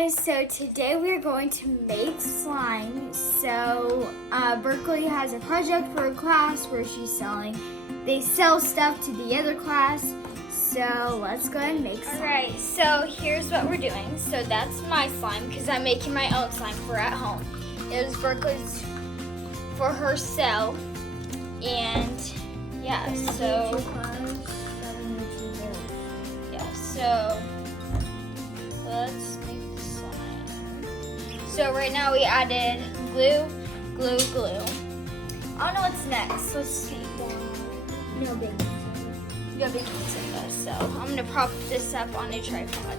guys, so today we're going to make slime. So Berkeley has a project for a class where they sell stuff to the other class. So let's go ahead and make slime. Alright, so here's what we're doing. So that's my slime because I'm making my own slime for at home. It was Berkeley's for her cell. And yeah, so let's make the slime. So right now we added glue. I don't know what's next. Let's see. No baking soda. So I'm gonna prop this up on a tripod.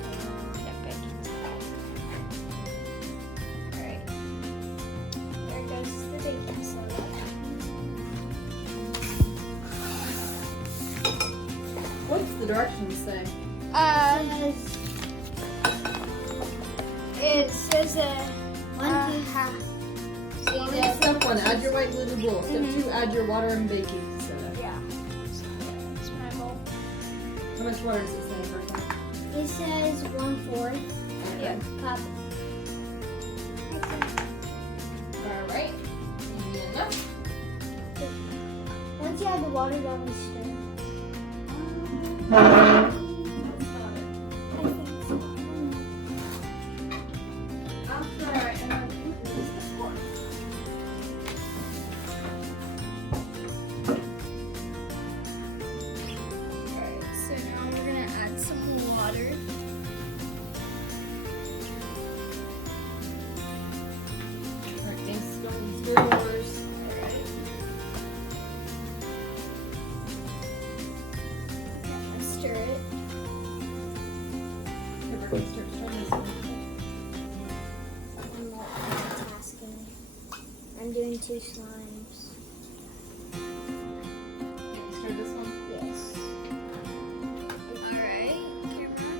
Alright. There goes the baking soda. What's the directions say? It says Step 1, add your white glue to the bowl. Step 2, add your water and baking soda. Yeah. So that's my bowl. How much water does it say for a cup? It says 1/4 cup. Alright. Easy enough. Once you add the water, then we stir. I'm doing 2 slimes. Stir this one? Yes. Alright,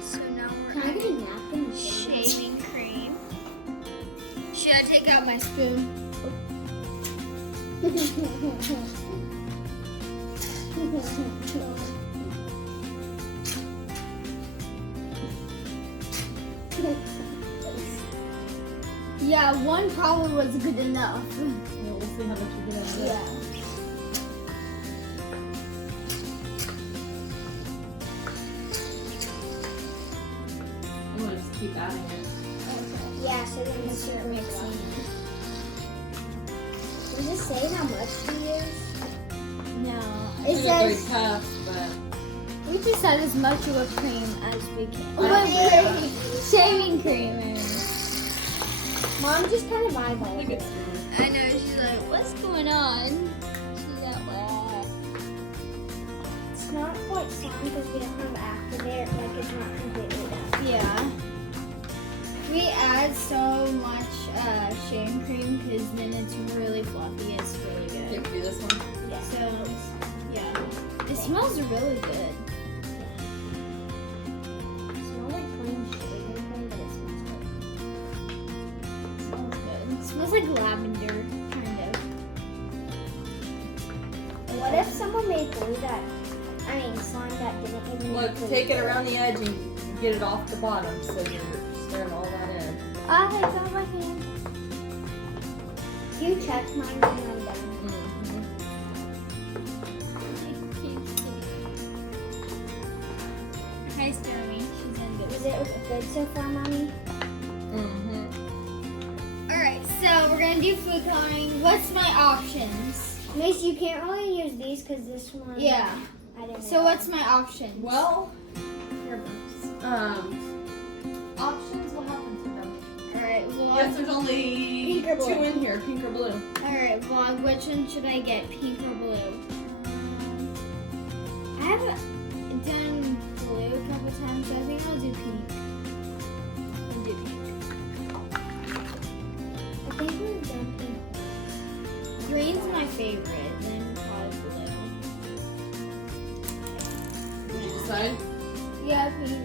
so now we're Can I get a napkin? shaving cream. Should I take out my spoon? Yeah, one probably was good enough. Yeah, we'll see how much you get out of this. Yeah. I'm going to just keep adding it. Yeah, so then we start mixing. Does it say how much to use? No, It I got says 3 cups, but we just add as much whipped cream as we can. Whipped Shaving cream. Mom just kind of I eyeballs think it. it's I know, she's like, what's going on? She's that way. It's not quite slime because we don't have activate. Like it's not completely done. Yeah. We add so much shaving cream because then it's really fluffy. It's really Can you good. do this one? Yeah. So, yeah. It smells really good. It smells like plain shaving cream, but it smells good. It smells good. It smells like lavender, kind of. What if someone made glue slime that didn't even Look, include take it glue? around the edge and get it off the bottom so you're stirring all that in. Ah, it's on my hand. You check mine when I'm done. Hi, Stormy. She's in good. Is it good so far, Mommy? Alright, so we're gonna do food coloring. What's my options? Miss, you can't really use these because this one. Yeah. I didn't know. So what's my options? Well, Your books. options, what happened to them? Alright, Yes, there's only Pink or 2 blue? in here, pink or blue. Alright, vlog, which one should I get? Pink or blue? I haven't done blue a couple times, so I think I'll do pink. I'll do pink. I think we've done pink. Green's my favorite, then probably blue. Did you decide? Yeah, pink.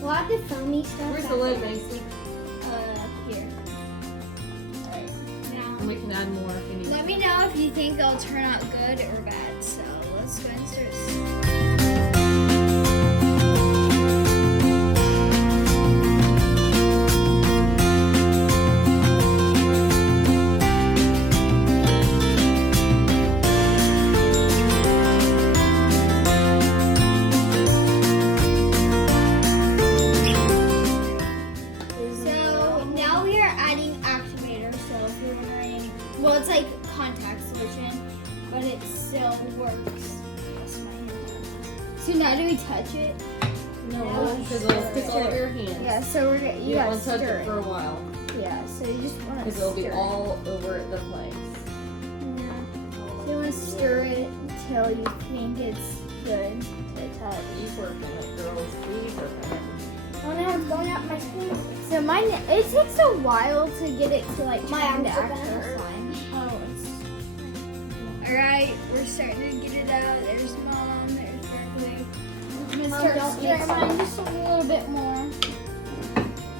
We'll have the foamy stuff. Where's the lid, Macy? Here. Alright, now. And we can add more if you need. Let me know if you think it'll turn out good or bad. So let's go and start. now do we touch it? No, because it'll stick all over your hands. Yeah, so we're gonna, You gotta don't want to touch stir it for a while. Yeah, so you just want to Because stir it'll be it. all over the place. Yeah. So you want to stir it until you think it's good to touch. Keep working it, girls. Keep working it. Oh no, it's going up my screen. So mine, it takes a while to get it to like My turn to arms are gonna actual hurt. slime. Oh, it's. Alright, we're starting to get it out. There's Mom, there's Berkeley. I'm gonna Mom, start don't stirring mix mine just a little bit more.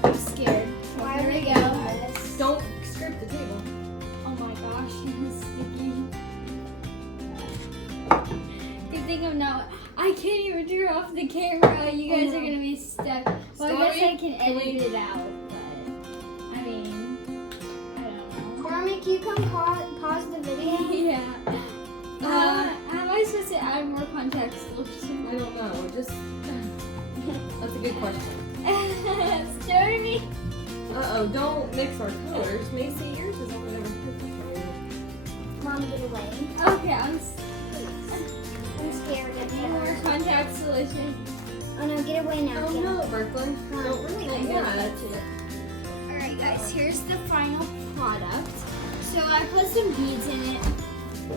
I'm scared. Why There are we we go. doing this? Don't scrape the table. Oh my gosh, it's sticky. Good thing I'm not. I can't even turn off the camera. You guys are gonna be stuck. Well, I guess I can edit it out, but I mean, I don't know. Stormy, can you come pause the video? Yeah. How am I supposed to add more contact solution? I don't know. Just. That's a good question. Stormy. Uh-oh, don't mix our colors. Macy, yours is only over here. Mom, get away. Okay, I'm scared of need more it. contact solution. Oh no, get away now. Oh Get no, Berkeley. Don't really like that. Alright guys, here's the final product. So I put some beads in it.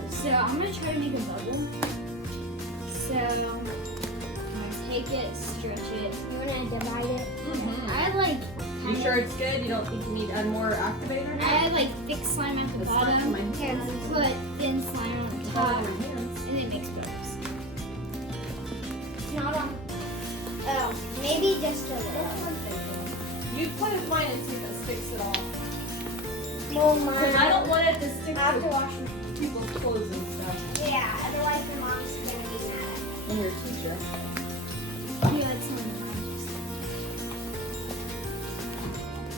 So I'm gonna try to make a bubble. So I'm gonna take it, stretch it. You're gonna divide it. Mhm. I had like You sure it's good? You don't think you need to add more activator I now? had like thick slime at the It's stuck to bottom. my And hands. put thin slime on the It's all top. over your hands. And it makes bubbles. It's not on. Oh, maybe just a little. You put it mine and see if it sticks at all. Well, mine. Because I don't want it to stick I have to to wash people's clothes and stuff. Yeah, otherwise your mom's gonna be mad. And your teacher. Yeah, it's on the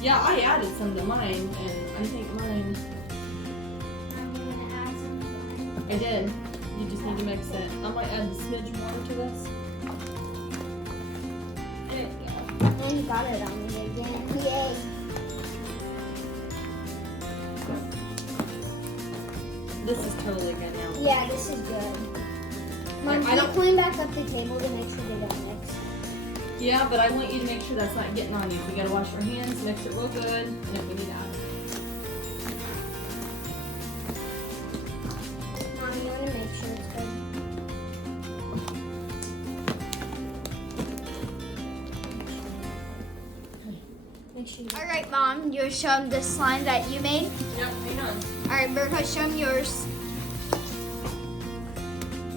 Yeah, I added some to mine, and I think mine. I'm gonna add some. I did. You just need to mix it. I might add a smidge more to this. There we go. And you got it on me again. Yay. This is totally good now. Yeah, this is good. Mom, I can you don't- clean back up the table to make sure they don't mix? Yeah, but I want you to make sure that's not getting on you. We gotta wash our hands, mix it real good, and if we need to add it. Mom, you wanna make sure it's good? Make sure you Alright, Mom, you show them the slime that you made. Yep, hang on. Alright, Berkeley, show them yours.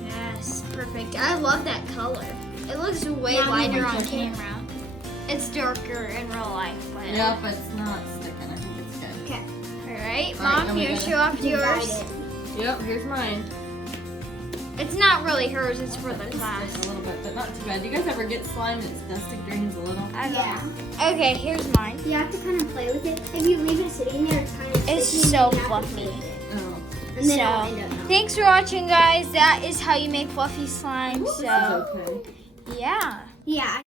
Yes, perfect. I love that color. It looks way Mommy, lighter wanna on check it? camera. It's darker in real life, but Yeah, but it's not sticking. I think it's good. okay. Alright, Alright, Mom, then we you gotta show off divide yours. it. Yep, here's mine. It's not really hers, it's for the It's class. just a little bit, but not too bad. Do you guys ever get slime that's does stick to your hands a little? I don't Yeah. know. Okay, here's mine. You have to kind of play with it. If you leave it sitting there, it's kind of It's sticky, and so you have to fluffy. play with it. Oh. And then So, it'll end up melting. Thanks for watching, guys. That is how you make fluffy slime. This is So, okay. yeah. Yeah.